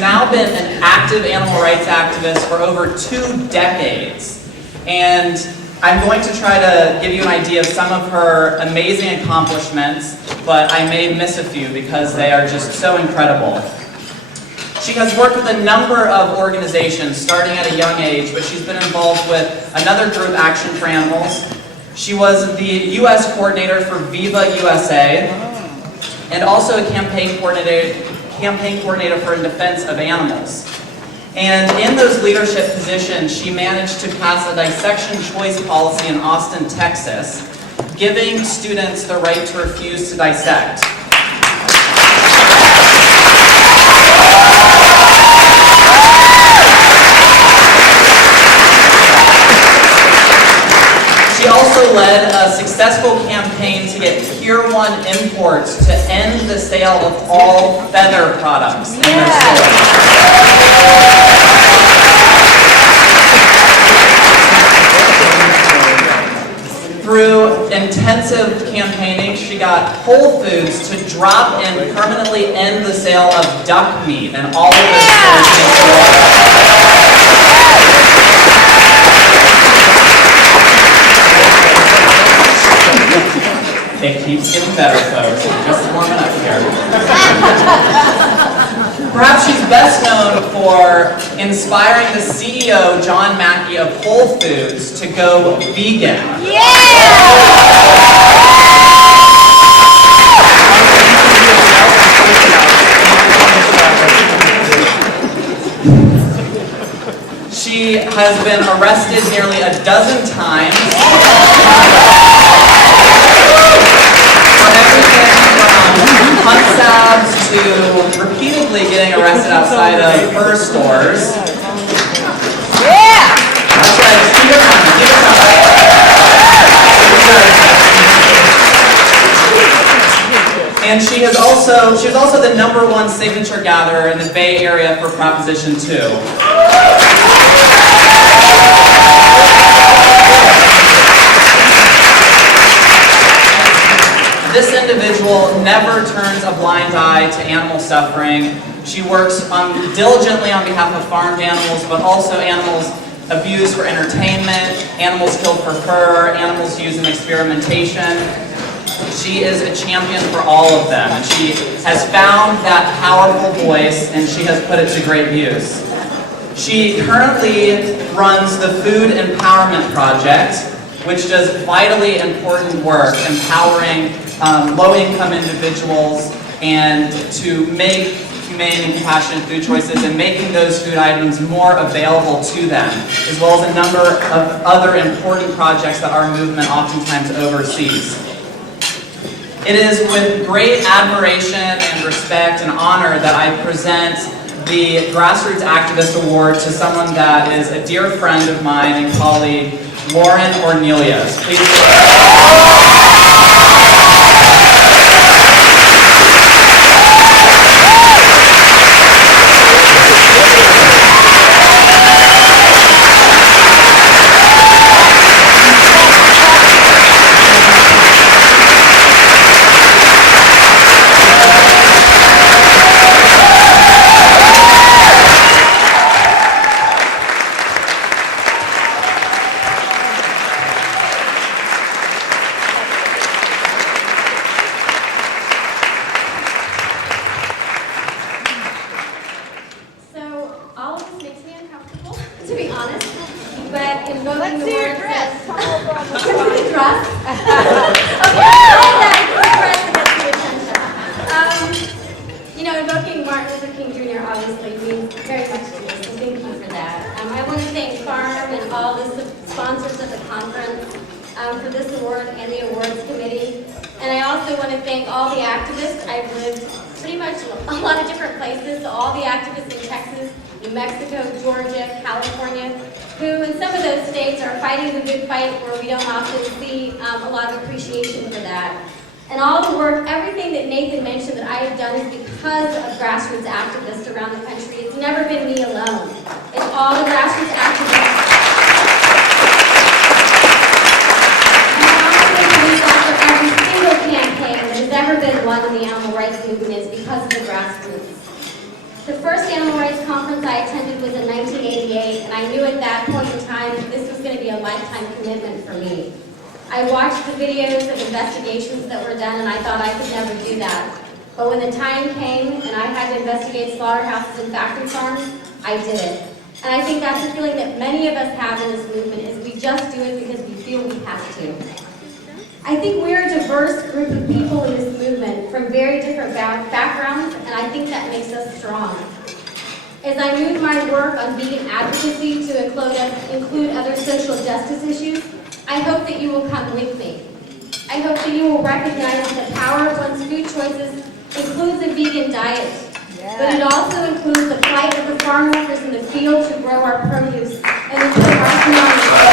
now been an active animal rights activist for over 2 decades. And I'm going to try to give you an idea of some of her amazing accomplishments, but I may miss a few because they are just so incredible. She has worked with a number of organizations starting at a young age, but she's been involved with another group, Action for Animals. She was the U.S. coordinator for Viva USA, and also a campaign coordinator for in defense of animals. And in those leadership positions, she managed to pass a dissection choice policy in Austin, Texas, giving students the right to refuse to dissect. She also led a successful campaign to get Pier 1 imports to end the sale of all feather products in their stores. Through intensive campaigning, she got Whole Foods to drop and permanently end the sale of duck meat in all of their stores. It keeps getting better, folks. We're just warming up here. Perhaps she's best known for inspiring the CEO, John Mackey of Whole Foods, to go vegan. She has been arrested nearly a dozen times. Hunt sabs to repeatedly getting arrested outside of fur stores. Yeah! That's right, just keep it coming, keep it coming. And she was also the #1 signature gatherer in the Bay Area for Proposition 2. This individual never turns a blind eye to animal suffering. She works diligently on behalf of farmed animals, but also animals abused for entertainment, animals killed for fur, animals used in experimentation. She is a champion for all of them, and she has found that powerful voice, and she has put it to great use. She currently runs the Food Empowerment Project, which does vitally important work empowering low-income individuals and to make humane and compassionate food choices and making those food items more available to them, as well as a number of other important projects that our movement oftentimes oversees. It is with great admiration and respect and honor that I present the Grassroots Activist Award to someone that is a dear friend of mine and colleague, Lauren Ornelas. Please. For this award and the awards committee. And I also want to thank all the activists. I've lived pretty much a lot of different places, so all the activists in Texas, New Mexico, Georgia, California, who in some of those states are fighting the good fight where we don't often see a lot of appreciation for that. And all the work, everything that Nathan mentioned that I have done is because of grassroots activists around the country. It's never been me alone. It's all the grassroots activists. Every single campaign that has ever been won in the animal rights movement is because of the grassroots. The first animal rights conference I attended was in 1988, and I knew at that point in time that this was going to be a lifetime commitment for me. I watched the videos of investigations that were done, and I thought I could never do that. But when the time came and I had to investigate slaughterhouses and factory farms, I did it. And I think that's a feeling that many of us have in this movement, is we just do it because we feel we have to. I think we're a diverse group of people in this movement from very different backgrounds, and I think that makes us strong. As I move my work on vegan advocacy to include other social justice issues, I hope that you will come with me. I hope that you will recognize that the power of one's food choices includes a vegan diet, but it also includes the plight of the farm workers in the field to grow our produce and to put our food on the table.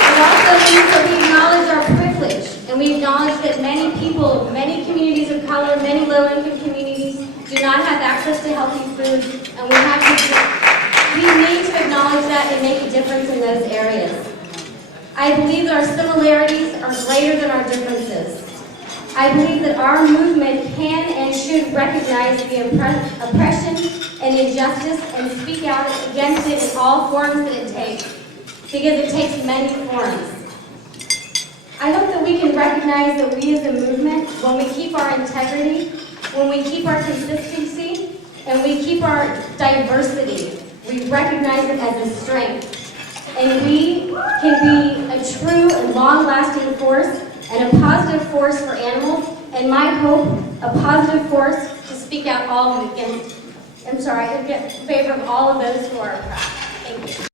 It also means that we acknowledge our privilege, and we acknowledge that many people, many communities of color, many low-income communities do not have access to healthy food, and we need to acknowledge that and make a difference in those areas. I believe that our similarities are greater than our differences. I believe that our movement can and should recognize the oppression and injustice and speak out against it in all forms that it takes, because it takes many forms. I hope that we can recognize that we as a movement, when we keep our integrity, when we keep our consistency, and we keep our diversity, we recognize it as a strength. And we can be a true and long-lasting force and a positive force for animals, and my hope, a positive force to speak out in favor of all of those who are oppressed. Thank you.